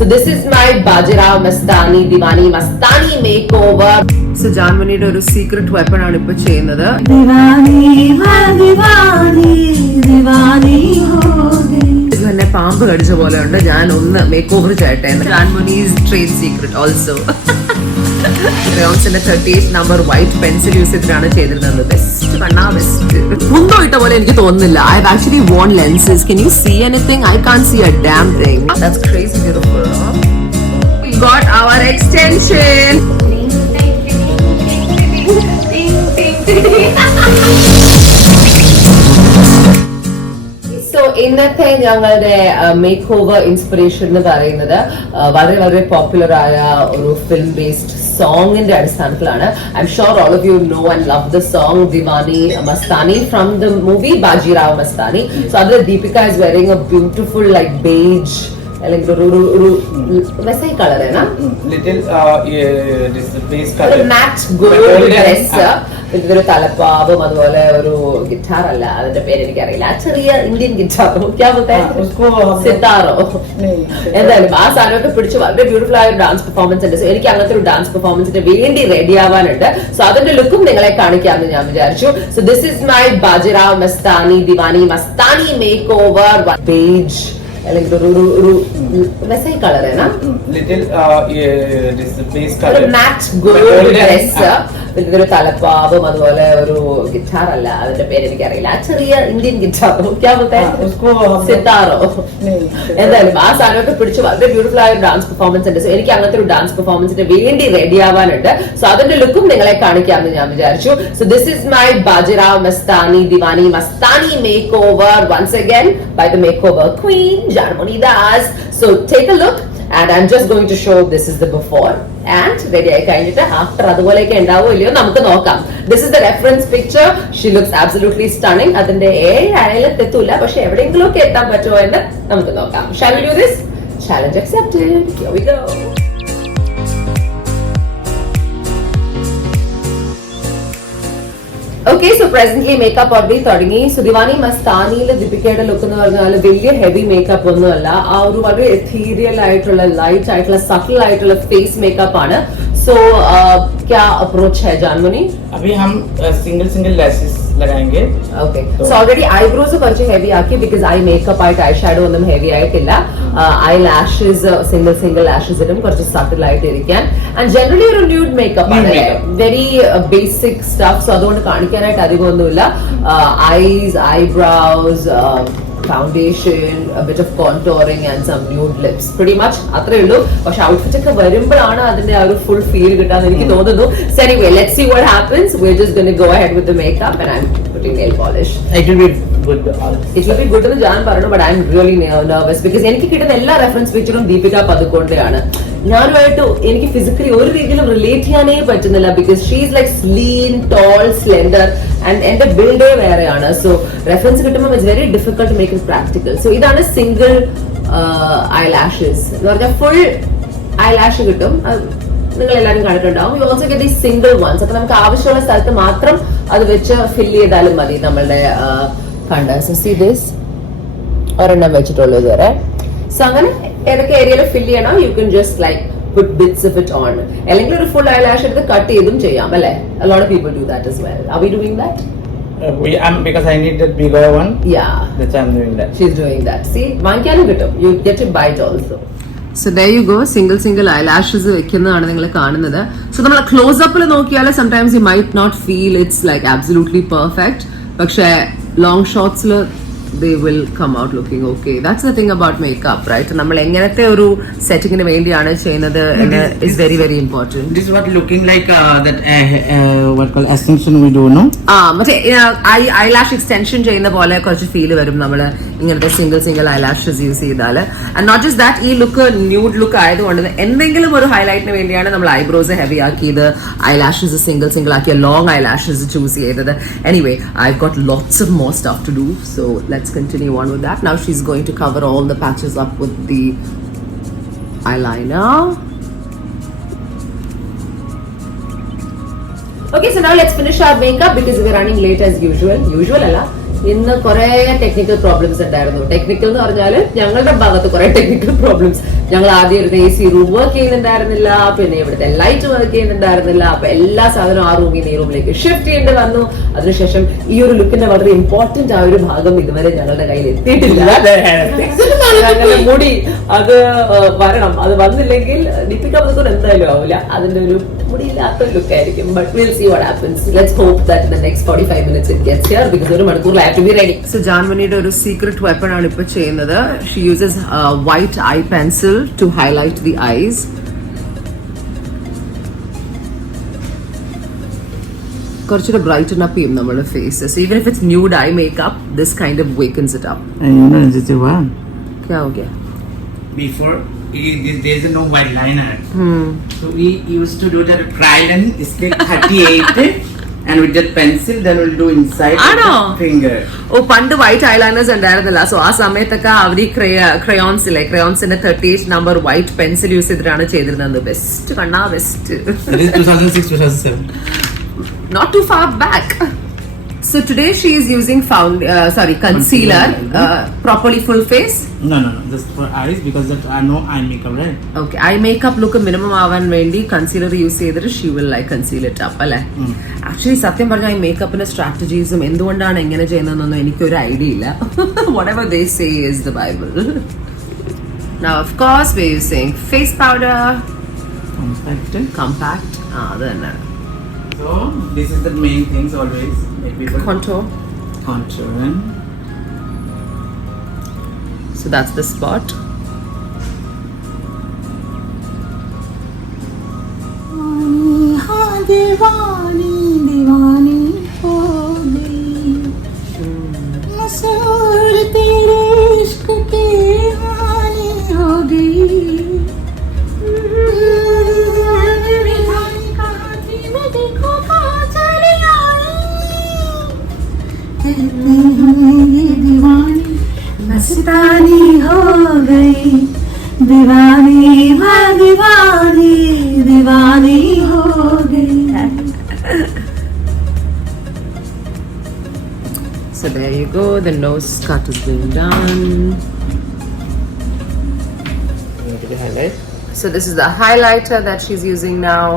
So this is my Bajirao Mastani Diwani Mastani makeover. So Janmaniയുടെ ഒരു secret weapon ആണ് ഇപ്പൊ ചെയ്യുന്നത്. എന്നെ പാമ്പ് കടിച്ച പോലെ ഉണ്ട്. ഞാൻ ഒന്ന് മേക്ക് ഓവർ ചെയ്യട്ടെ. Janmani's trade secret also. റയോൺസിന്റെ 38 നമ്പർ വൈറ്റ് പെൻസിൽ യൂസ് ചെയ്തിട്ടാണ് ചെയ്തിരുന്നത്. ബെസ്റ്റ് കണ്ണാ ബെസ്റ്റ്. മുമ്പ് ഇട്ട പോലെ എനിക്ക് തോന്നുന്നില്ല. I have actually worn lenses. Can you see anything? I can't see a damn thing. That's crazy beautiful. Huh? We got our extension. So ഇന്നത്തെ ഞങ്ങളുടെ മേക്ക് ഓവർ ഇൻസ്പിറേഷൻ എന്ന് പറയുന്നത് വളരെ വളരെ പോപ്പുലർ ആയ ഒരു ഫിലിം ബേസ്ഡ് സോങ്ങിന്റെ അടിസ്ഥാനത്തിലാണ്. I'm sure all of you know and love the song Deewani Mastani from the movie Bajirao Mastani. So അതിൽ Deepika is wearing a beautiful like beige അല്ലെങ്കിൽ ഒരു വെസൈ കളർ ആണ് മാറ്റ് ഗോൾഡ് ഡ്രസ്. ഇതൊരു തലപ്പാവും അതുപോലെ ഒരു ഗിറ്റാർ അല്ല, അതിന്റെ പേര് എനിക്കറിയില്ല, ചെറിയ ഇന്ത്യൻ ഗിറ്റാറോ സിത്താറോ എന്തായാലും ആ സാധനമൊക്കെ പിടിച്ച് വളരെ ബ്യൂട്ടിഫുൾ ആയ ഒരു ഡാൻസ് പെർഫോമൻസ് ഉണ്ട്. സോ എനിക്ക് അങ്ങനത്തെ ഒരു ഡാൻസ് പെർഫോമൻസിന് വേണ്ടി റെഡി ആവാനുണ്ട്. സോ അതിന്റെ ലുക്കും നിങ്ങളെ കാണിക്കാമെന്ന് ഞാൻ വിചാരിച്ചു. So this is my Bajirao Mastani Deewani Mastani make over beige അല്ലെങ്കിൽ ഒരു വെസൈ കളർ ആണ് മാറ്റ് ഗോൾഡ് ഡ്രസ്. ഇതൊരു തലപ്പാവും അതുപോലെ ഒരു ഗിറ്റാർ അല്ല, അതിന്റെ പേര് എനിക്കറിയില്ല, ചെറിയ ഇന്ത്യൻ ഗിറ്റാറോ സിത്താറോ എന്തായാലും ആ സാധനമൊക്കെ പിടിച്ച് വളരെ ബ്യൂട്ടിഫുൾ ആയ ഒരു ഡാൻസ് പെർഫോമൻസ് ഉണ്ട്. സോ എനിക്ക് അങ്ങനത്തെ ഒരു ഡാൻസ് പെർഫോമൻസിന് വേണ്ടി റെഡി ആവാനുണ്ട്. സോ അതിന്റെ ലുക്കും നിങ്ങളെ കാണിക്കാമെന്ന് ഞാൻ വിചാരിച്ചു. So this is my Bajirao Mastani Deewani Mastani make over once again by the make over queen Janmani Das. So take a look and I'm just going to show this is the before and ready ആയി കഴിഞ്ഞിട്ട് after അതുപോലെയൊക്കെ ഉണ്ടാവോ ഇല്ലയോ നമുക്ക് നോക്കാം. This is the reference picture. She looks absolutely stunning. അതിന്റെ അയലത്ത് എത്തൂല, പക്ഷെ എവിടെയെങ്കിലും ഒക്കെ എത്താൻ പറ്റുമോ എന്ന് നമുക്ക് നോക്കാം. Shall we do this? Challenge accepted. Here we go. Okay, so presently makeup already തുടങ്ങി. സോ ദിവാനി മസ്താനിയിലെ ദീപികയുടെ ലുക്ക് എന്ന് പറഞ്ഞാൽ വലിയ ഹെവി മേക്കപ്പ് ഒന്നുമല്ല, ആ ഒരു വളരെ എഥീരിയൽ ആയിട്ടുള്ള ലൈറ്റ് ആയിട്ടുള്ള സട്ടിൽ ആയിട്ടുള്ള ഫേസ് മേക്കപ്പ് ആണ്. सो क्या अप्रोच है जानमनी? अभी हम सिंगल लैशेस लगाएंगे. Okay. So already eyebrows കുറച്ച് ഹെവി ആക്കി because ഐ മേക്കപ്പ് ആയിട്ട് ഐ ഷാഡോ ഒന്നും ഹെവി ആയിട്ടില്ല. ഐ ലാഷസ് സിംഗിൾ ലാഷസ് ഇടും കുറച്ച് സട്ടിൽ ആയിട്ട് ഇരിക്കാൻ. ആൻഡ് ജനറലി ഒരു ന്യൂഡ് മേക്കപ്പ് ആണ്, വെരി ബേസിക് സ്റ്റഫ്. സോ അതുകൊണ്ട് കാണിക്കാനായിട്ട് അധികമൊന്നുമില്ല. Eyes, eyebrows, foundation, a bit of contouring and some nude lips. Pretty much അത്രേ ഉള്ളൂ. പക്ഷെ ഔട്ട്ഫിറ്റ് ഒക്കെ വരുമ്പോഴാണ് അതിന്റെ ആ ഒരു ഫുൾ ഫീൽ കിട്ടാന്ന് എനിക്ക് തോന്നുന്നു. So anyway, let's see what happens. We're just going to go ahead with the makeup and I'm putting nail polish. It will be good. It will be good എന്ന് ഞാൻ പറഞ്ഞു, but I'm really nervous because എനിക്ക് കിട്ടുന്ന എല്ലാ റെഫറൻസ് പിക്ചറും ദീപിക പദുക്കോണ്ടെയാണ്. ഞാനുമായിട്ട് എനിക്ക് ഫിസിക്കലി ഒരു രീതിയിലും റിലേറ്റ് ചെയ്യാനേ പറ്റുന്നില്ല because she is like lean, tall, slender and എന്റെ ബിൽഡേ വേറെയാണ്. സോ റെഫറൻസ് കിട്ടുമ്പോൾ it's very difficult to make it practical. So ഇതാണ് സിംഗിൾ ഐ ലാഷസ് എന്ന് പറഞ്ഞാൽ ഫുൾ ഐ ലാഷ് കിട്ടും, നിങ്ങൾ എല്ലാവരും കണ്ടിട്ടുണ്ടാവും. You also get these single ones. അപ്പൊ നമുക്ക് ആവശ്യമുള്ള സ്ഥലത്ത് മാത്രം അത് വെച്ച് ഫില്ല് ചെയ്താലും മതി നമ്മളുടെ കണ്ട. സോ സീ ദിസ് ഒരെണ്ണം വെച്ചിട്ടുള്ളൂ ഇതുവരെ. സോ അങ്ങനെ ഏതൊക്കെ ഏരിയയിൽ ഫില്ല് ചെയ്യണം you can just like put bits of it on. അല്ലെങ്കിൽ ഒരു ഫുൾ eyelash എടുത്ത് കട്ട് ചെയ്തും ചെയ്യാം അല്ലേ? A lot of people do that as well. Are we doing that? Because I need that bigger one. Yeah. That's why I'm doing that. She's doing that. See, വാങ്ങിക്കാനും കിട്ടും. You get to buy it also. So there you go. Single eyelashes വെക്കുന്നതാണ് നിങ്ങൾ കാണുന്നത്. So നമ്മൾ ക്ലോസ് അപ്പിൽ നോക്കിയാൽ sometimes you might not feel it's like absolutely perfect. പക്ഷേ long shots they will come out looking okay. That's the thing about makeup, right? നമ്മൾ എങ്ങനത്തെ ഒരു സെറ്റിങ്ങിന് വേണ്ടിയാണ് ചെയ്യുന്നത് എന്ന് is very very important. This is what looking like that what called extension we do, no? മറ്റേ eyelash extension ചെയ്യുന്ന പോലെ കുറച്ച് ഫീൽ വരും നമ്മൾ ഇങ്ങനത്തെ സിംഗിൾ eyelashes യൂസ് ചെയ്താൽ. ആൻഡ് നോട്ട് ജസ്റ്റ് ദാറ്റ്, ഈ ലുക്ക് ന്യൂഡ് ലുക്ക് ആയതുകൊണ്ട് എന്തെങ്കിലും ഒരു ഹൈലൈറ്റിന് വേണ്ടിയാണ് നമ്മൾ ഐബ്രോസ് ഹെവി ആക്കിയത്, eyelashes സിംഗിൾ ആക്കിയ ലോങ് eyelashes ചൂസ് ചെയ്തത്. Anyway, I've got lots of more stuff to do, so let's continue on with that. Now she's going to cover all the patches up with the eyeliner. Okay, so now let's finish our makeup because we're running late as usual alla ഇന്ന് കുറെ technical problems ഉണ്ടായിരുന്നു. ടെക്നിക്കൽ എന്ന് പറഞ്ഞാൽ ഞങ്ങളുടെ ഭാഗത്ത് കുറെ technical problems. ഞങ്ങൾ ആദ്യം ഇരുന്ന AC റൂം വർക്ക് ചെയ്യുന്നുണ്ടായിരുന്നില്ല, പിന്നെ ഇവിടുത്തെ ലൈറ്റ് വർക്ക് ചെയ്യുന്നുണ്ടായിരുന്നില്ല. അപ്പൊ എല്ലാ സാധനവും ആ റൂമിൽ നിന്ന് ഈ റൂമിലേക്ക് ഷിഫ്റ്റ് ചെയ്യേണ്ടി വന്നു. അതിനുശേഷം ഈ ഒരു ലുക്കിന്റെ വളരെ ഇമ്പോർട്ടന്റ് ആ ഒരു ഭാഗം ഇതുവരെ ഞങ്ങളുടെ കയ്യിൽ എത്തിയിട്ടില്ല. ഞങ്ങളുടെ മുടി അത് വരണം. അത് വന്നില്ലെങ്കിൽ ദീപിക എന്തായാലും ആവില്ല. അതിന്റെ ഒരു മുടിയില്ലാത്ത ലുക്ക് ആയിരിക്കും. But will see what happens. Let's hope that in the next 45 minutes it gets here because ഒരു മണിക്കൂറിൽ I have to be ready. So ജാൻമണിയുടെ ഒരു സീക്രട്ട് വെപ്പൺ ആണ് ഇപ്പൊ ചെയ്യുന്നത്. She uses white eye pencil to highlight the eyes. കുറച്ചുകൂടെ brighten up ചെയ്യും നമ്മുടെ faces. Even if it's nude eye makeup, this kind of wakens it up. क्या हो गया? Before there is no white liner. So we used to do that Krylon stick 38 and with that pencil then we'll do inside the finger. ഓ പണ്ട് white eyeliners ഉണ്ടായിരുന്നില്ല. സോ ആ സമയത്തൊക്കെ അവർ ക്രയോൺസിലെ ക്രയോൺസിന്റെ 38 number white pencil use ചെയ്തിട്ടാണ് ചെയ്തിരുന്നത്. ബെസ്റ്റ് കണ്ണാ ബെസ്റ്റ്. 2006-2007. Not too far back. So today she is using concealer. Properly full face? No, just for eyes because that I know eye makeup, right? Okay, eye makeup look minimum ആവാൻ വേണ്ടി concealer use ചെയ്തിട്ട് she will like conceal it up അല്ലേ? Actually സത്യം പറഞ്ഞാൽ ഈ മേക്കപ്പിന്റെ സ്ട്രാറ്റജീസും എന്തുകൊണ്ടാണ് എങ്ങനെ ചെയ്യുന്നതെന്നൊന്നും എനിക്കൊരു ഐഡിയ ഇല്ല. Whatever they say is the Bible. Now of course we're using face powder. Compact. അത് തന്നെ. So this is the main things always. Contour. So that's the spot. दीवानी दीवानी हो गई मसूर तेरे इश्क की हानी हो गई मस्तानी हो गई दीवानी मैं दीवानी दीवानी हो गई. So there you go. The nose cut is being done. So this is the highlighter that she's using now.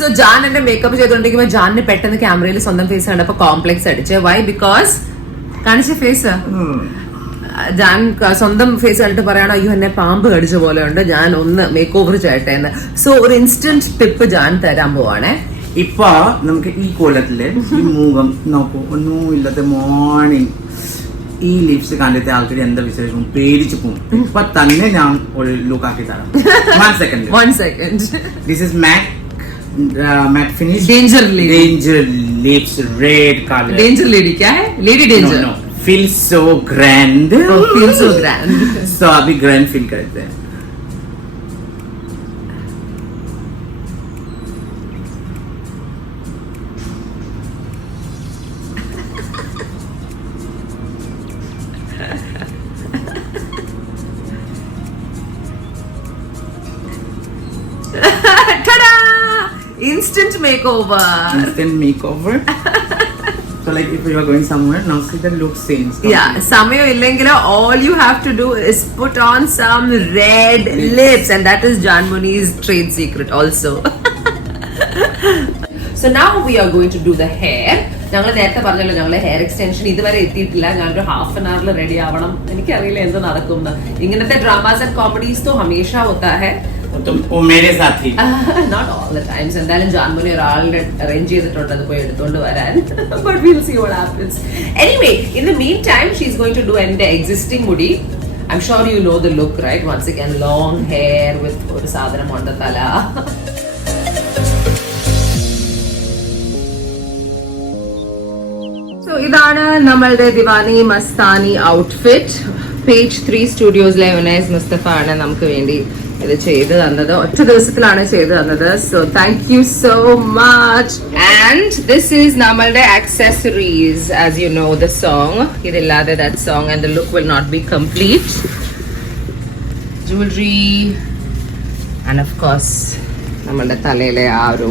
So Jan എന്റെ മേക്കപ്പ് ചെയ്തോണ്ടിരിക്കുമ്പോ ജാനിന് പെട്ടെന്ന് ക്യാമറയിൽ സ്വന്തം ഫേസ് കണ്ടപ്പോ കോംപ്ലക്സ് അടിച്ച്. വൈ? ബിക്കോസ് കാണിച്ച ഫേസ് ജാൻ സ്വന്തം ഫേസ് കണ്ടിട്ട് പറയണം അയ്യോ എന്നെ പാമ്പ് കടിച്ച പോലെ ഉണ്ട്, ഞാൻ ഒന്ന് മേക്ക് ഓവർ ചെയ്യട്ടെ എന്ന്. സോ ഒരു ഇൻസ്റ്റന്റ് ടിപ്പ് ജാൻ തരാൻ പോവാണേ. ഇപ്പൊ നമുക്ക് ഈ കോലത്തില് ഈ മുഖം നോക്കൂ, ഒന്നും ഇല്ലാത്ത മോർണിംഗ് ഈ ലിപ്സ് കണ്ടിട്ട് ആൾക്കാർ എന്താ വിചാരിക്കും, പേടിച്ചു പോകും. ഇപ്പൊ തന്നെ ഞാൻ ഒരു ലുക്ക് ആക്കി തരാം. 1 second. This is matte finish danger lips red color. Danger lady क्या है? Lady danger. No, feels so grand. Oh, feels so grand. So अभी grand feel करते हैं. Instant makeover. So like if you are going somewhere, now see the look same. Yeah, സമയം ഇല്ലെങ്കിലോ all you have to do is put on some red lips and that is Janmoni's trade secret also. So now we are going to do the hair. ഞങ്ങൾ നേരത്തെ പറഞ്ഞല്ലോ ഞങ്ങൾ hair extension ഇതുവരെ എത്തിയിട്ടില്ല. ഞാനൊരു half an അവറിൽ റെഡി ആവണം. എനിക്കറിയില്ല എന്ത് നടക്കുന്നത്. ഇങ്ങനത്തെ ഡ്രാമാസ് ആൻഡ് കോമഡീസ് तो हमेशा होता है. वो मेरे साथ ही. Not all the times. എന്തായാലും ജാൻമണി ഒരാളുടെ അറേഞ്ച് ചെയ്തിട്ടുണ്ട് അത് പോയി എടുത്തോണ്ട് വരാൻ. But we'll see what happens. Anyway, in the meantime, she's going to do എൻ്റെ existing മുടി. I'm sure you know the look, right? Once again, long hair with ഒരു സാധനം on the തല. So ഇതാണ് നമ്മളുടെ ദിവാനി മസ്താനി ഔട്ട്ഫിറ്റ്. പേജ് 3 സ്റ്റുഡിയോസിലെ യുനൈസ് മുസ്തഫ ആണ് നമുക്ക് വേണ്ടി ഇത് ചെയ്തു തന്നത്. ഒറ്റ ദിവസത്തിലാണ് ചെയ്തു തന്നത്. So thank you so much. And this is നമ്മളുടെ accessories. As you know the song, ഇതില്ലാതെ that song and the look will not be complete. Jewellery and of course നമ്മളുടെ തലയിലെ ആ ഒരു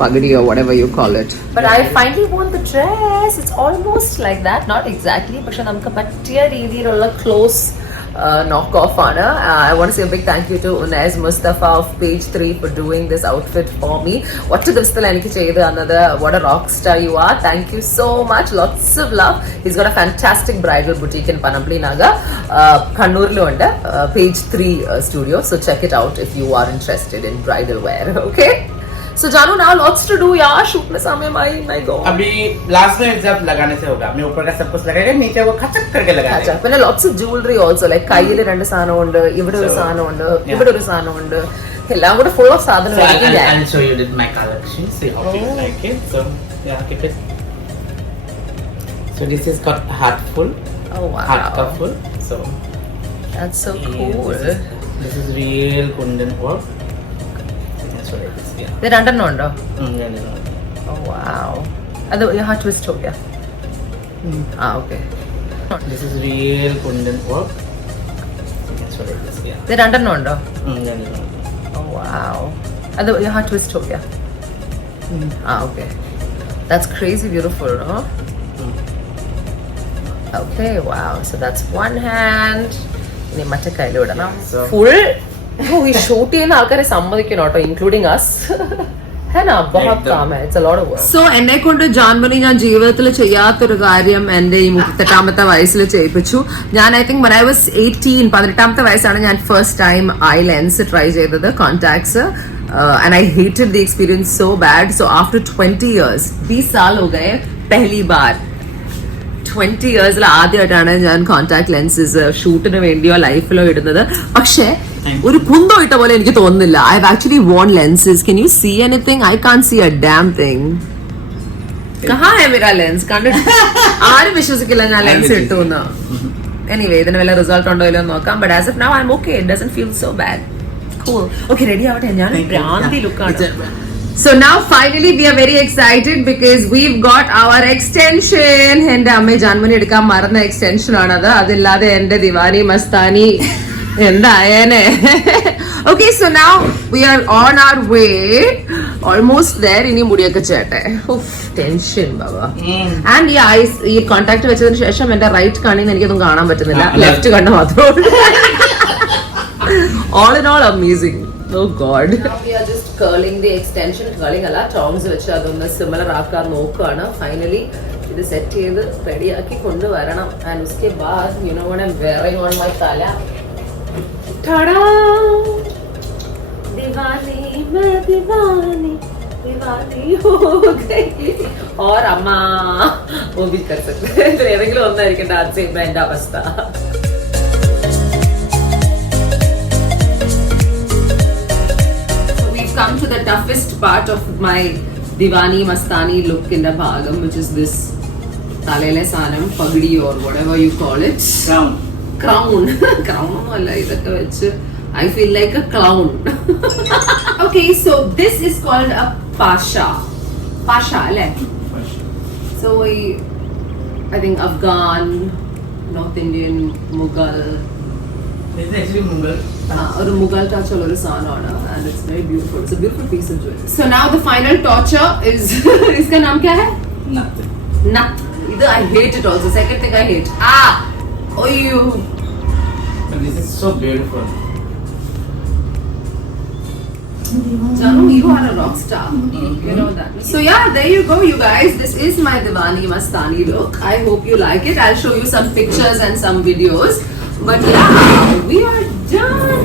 pagadi or whatever you call it. But I finally won the dress. It's almost like that, not exactly, but namukku pattiya reethiyilulla close knockoff ആണ്. I want to say a big thank you to Unais Mustafa of page 3 for doing this outfit for me. ഒറ്റ ദിവസത്തിൽ എനിക്ക് ചെയ്ത് തന്നത്. What a rock star you are. Thank you so much. Lots of love. He's got a fantastic bridal boutique in Panampally Naga. Kannurilu ഉണ്ട് page 3 studio. So check it out if you are interested in bridal wear. Okay? So Janu, now lots to do yaar. Shoot में समय my god. अभी लास्ट में जब लगाने से होगा, मैं ऊपर का सब कुछ लगाएगा, नीचे वो खचक करके लगाएगा. अच्छा, പിന്നെ lots of jewelry also, like കയ്യിൽ രണ്ട് സാധനം ഉണ്ട്, ഇവിടെ ഒരു സാധനം ഉണ്ട്, ഇവിടെ ഒരു സാധനം ഉണ്ട്, എല്ലാം കൂടെ full of സാധനം. So I'll show you my collection. See how you like it. So yeah, keep it. So this is got heartful. Oh wow. Heart full. So that's so cool. This is real Kundan work. That's what it is. Yeah. ഇത് രണ്ടെണ്ണം ഉണ്ടോ? Yeah. Oh wow. അത് यहाँ twist हो गया. Okay. This is real Kundan work. That's what it is. Yeah. ഇത് രണ്ടെണ്ണം ഉണ്ടോ? Yeah. Oh wow. അത് यहाँ twist हो गया. Okay. That's crazy beautiful, no? Okay, wow. So that's one hand. ഇനി മറ്റേ കയ്യിലിടണം. Full. ഈ ഷൂട്ട് ചെയ്യുന്ന ആൾക്കാരെ സമ്മതിക്കണം കേട്ടോ, ഇൻക്ലൂഡിങ് us. സോ എന്നെ കൊണ്ട് ജാൻമണി ഞാൻ ജീവിതത്തിൽ ചെയ്യാത്തൊരു കാര്യം എന്റെ ഈ 38ാമത്തെ വയസ്സിൽ ചെയ്യിപ്പിച്ചു. ഞാൻ I think when I was 18, 18ാമത്തെ വയസ്സാണ് ഞാൻ first time I lens try ചെയ്തത്, contacts. And I hated the experience so bad. So after 20 years, 20 साल हो गए पहली बार. 20 ഇയേഴ്സിൽ ആദ്യമായിട്ടാണ് ഞാൻ കോൺടാക്ട് ലെൻസസ് ഷൂട്ടിന് വേണ്ടിയോ ലൈഫിലോ ഇടുന്നത്. പക്ഷേ ഒരു കുന്തോ ഇട്ട പോലെ എനിക്ക് തോന്നുന്നില്ല. I have actually worn lenses. Can you see anything? I can't see a damn thing. കഹാ ഹൈ മേരാ ലെൻസ്? കണ്ടിട്ട് ആരും വിശ്വസിക്കില്ല ഞാൻ ലെൻസ് ഇട്ടു എന്ന്. എനിവേ ഇതിന് വല്ല റിസൾട്ട് ഉണ്ടോ ഇല്ലോ നോക്കാം. But as of now I M okay. It doesn't feel so bad. Cool. Okay, ready ആവട്ടെ. ഞാൻ ഭ്രാന്തി ലുക്കാണ്. So now finally we are very excited because we've got our extension. എന്റെ അമ്മ ജാൻമണി എടുക്കാൻ മറന്ന എക്സ്റ്റൻഷൻ ആണത്. അതില്ലാതെ എന്റെ ദിവാനി മസ്താനി എന്തായേനെ. Okay, so now we are on our way. Almost there. ഇനി മുടിയൊക്കെ ചേട്ടെ. ടെൻഷൻ ബാബാ. ആൻഡ് ഈ ഐസ് ഈ കോൺടാക്ട് വെച്ചതിന് ശേഷം എന്റെ റൈറ്റ് കണ്ണിന്ന് എനിക്കൊന്നും കാണാൻ പറ്റുന്നില്ല. ലെഫ്റ്റ് കണ്ണ് മാത്രമേ. All in all, amazing. Oh God. Now we are just curling the extension. Curling alla tongs vechu adonnu similar aakkan nokkana. Finally ഇത് സെറ്റ് ചെയ്ത് റെഡിയാക്കി കൊണ്ടുവരണം. ആൻഡ് ഉസ്കെ ബാദ് you know what I'm wearing on my tala. tada diwani main diwani diwani ho gayi aur amma wo bhi kar sakte hain. तो ഏതെങ്കിലും ഒന്നായിരിക്കും ഡാൻസ് ചെയ്യുമ്പോൾ എൻ്റെ അവസ്ഥ. Come to the toughest part of my Diwani Mastani look in the bhagam, which is this talele sanam, pagdi or whatever you call it. Crown. Crown wala idakke vechu I feel like a clown. Okay, so this is called a pasha. Pasha, like. So I think Afghan, North Indian, Mughal. This is actually Mughal. Or a Mughal touch or a sanana, and it's very beautiful. It's a beautiful piece of jewelry. So now the final torture is iska naam kya hai? Nothing. I hate it also. Second thing I hate. Oh you. But this is so beautiful. Janu, you are a rock star. You know that. So yeah, there you go, you guys. This is my Diwani Mastani look. I hope you like it. I'll show you some pictures and some videos. But yeah, we are done.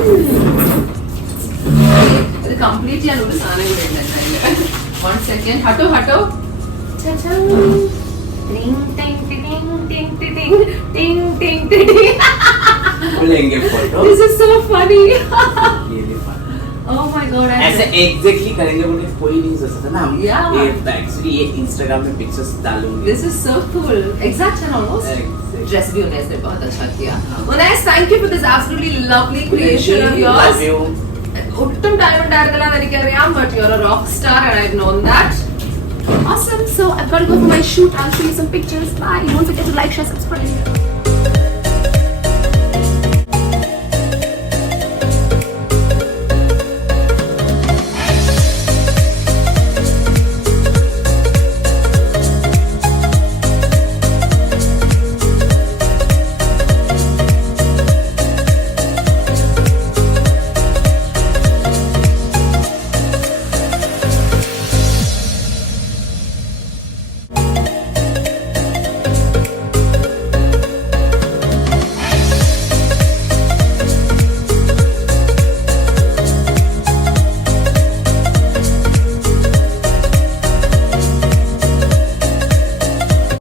It's completely unnoticed. 1 second. Hatto. Cha-cha. Ding, ding, ding, ding, ding, ding, ding, ding, ding. This is so funny. Really fun. Oh my God. ऐसे exactly करेंगे बोले कोई नहीं सोच सकता ना हम. Yeah. ये actually ये Instagram में pictures डालूंगे. This is so cool. Exact है almost. Exactly. Dress भी उन्हें ने बहुत अच्छा किया. Unes, thank you for this absolutely lovely creation of yours. Love you. ഒട്ടും ടൈം ഉണ്ടായിരുന്നില്ല എന്ന് എനിക്കറിയാം, but you're a rock star and I've known that. Awesome. So I've got to go for my shoot. I'll show you some pictures. Bye. Don't forget to like, share, subscribe.